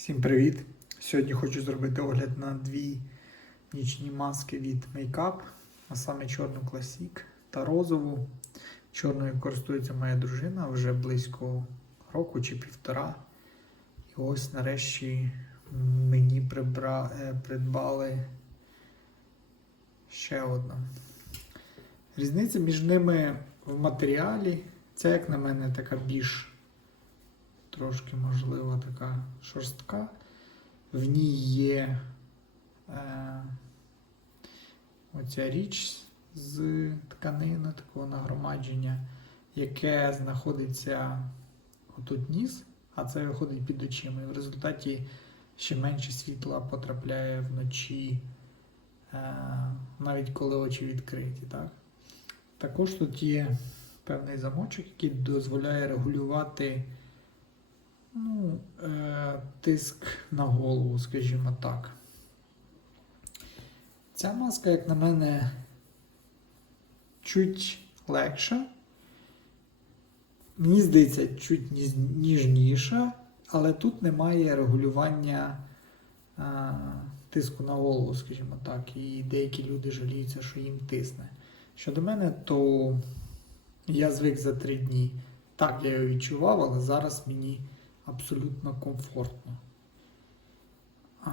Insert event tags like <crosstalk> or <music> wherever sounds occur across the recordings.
Всім привіт! Сьогодні хочу зробити огляд на дві нічні маски від Makeup, а саме чорну Classic та розову. Чорною користується моя дружина вже близько року чи півтора. І ось нарешті мені прибра... е, придбали ще одну. Різниця між ними в матеріалі. Це, як на мене, така більш трошки, можливо, така шорстка. В ній є е, оця річ з тканини, такого нагромадження, яке знаходиться отут ніс, а це виходить під очима. І в результаті ще менше світла потрапляє вночі, е, навіть коли очі відкриті. Так? Також тут є певний замочок, який дозволяє регулювати ну, е, тиск на голову, скажімо так. Ця маска, як на мене, чуть легша. Мені здається, чуть ніжніша, але тут немає регулювання е, тиску на голову, скажімо так. І деякі люди жаліються, що їм тисне. Щодо мене, то я звик за три дні. Так, я його відчував, але зараз мені абсолютно комфортно. А,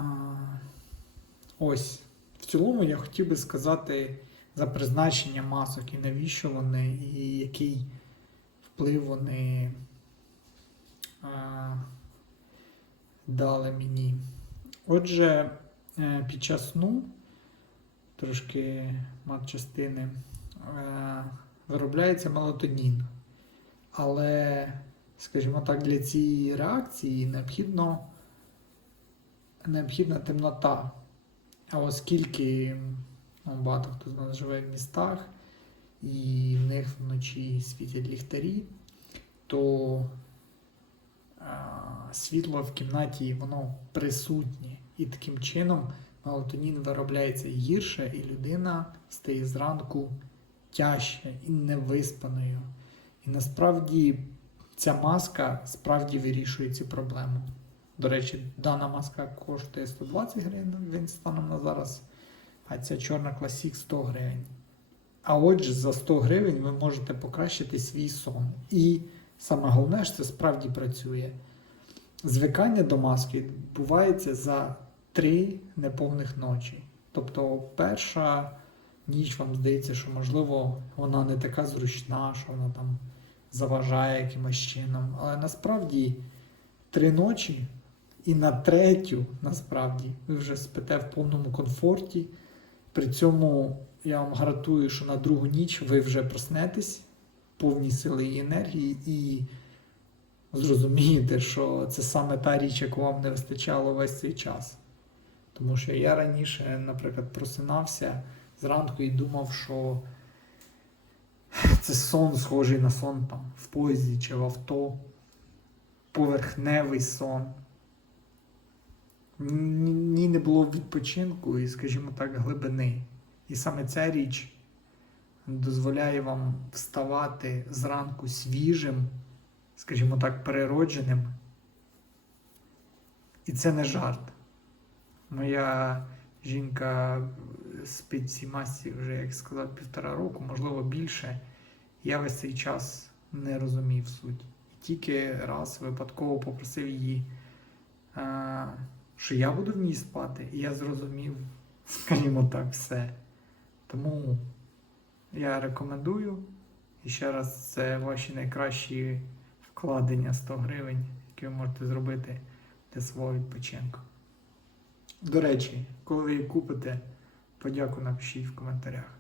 ось. В цілому я хотів би сказати за призначення масок і навіщо вони, і який вплив вони а, дали мені. Отже, е, під час сну трошки матчастини е, виробляється мелатонін. Але скажімо так, для цієї реакції необхідно, необхідна темнота. А оскільки ну, багато хто з нас живе в містах, і в них вночі світять ліхтарі, то а, світло в кімнаті воно присутнє. І таким чином мелатонін виробляється гірше, і людина стає зранку тяжче і невиспаною. І насправді ця маска справді вирішує ці проблеми. До речі, дана маска коштує 120 гривень він станом на зараз, а ця чорна Classic 100 гривень. А отже, за 100 гривень ви можете покращити свій сон. І саме головне, що це справді працює. Звикання до маски відбувається за 3 неповних ночі. Тобто, перша ніч вам здається, що можливо вона не така зручна, що вона там заважає якимось чином. Але насправді три ночі і на третю, насправді, ви вже спите в повному комфорті. При цьому я вам гарантую, що на другу ніч ви вже проснетесь повні сили і енергії, і зрозумієте, що це саме та річ, яку вам не вистачало весь цей час. Тому що я раніше, наприклад, просинався зранку і думав, що це сон схожий на сон там в поїзді чи в авто, поверхневий сон. Ні не було відпочинку і, скажімо так, глибини. І саме ця річ дозволяє вам вставати зранку свіжим, скажімо так, переродженим. І це не жарт. Моя жінка спить цій вже, як сказав, півтора року, можливо, більше. Я весь цей час не розумів суть. І тільки раз випадково попросив її, а, що я буду в ній спати, і я зрозумів, <laughs> скажімо так, все. Тому я рекомендую. І ще раз, це ваші найкращі вкладення 100 гривень, які ви можете зробити для свого відпочинку. До речі, коли ви її купите, подяку напишіть в коментарях.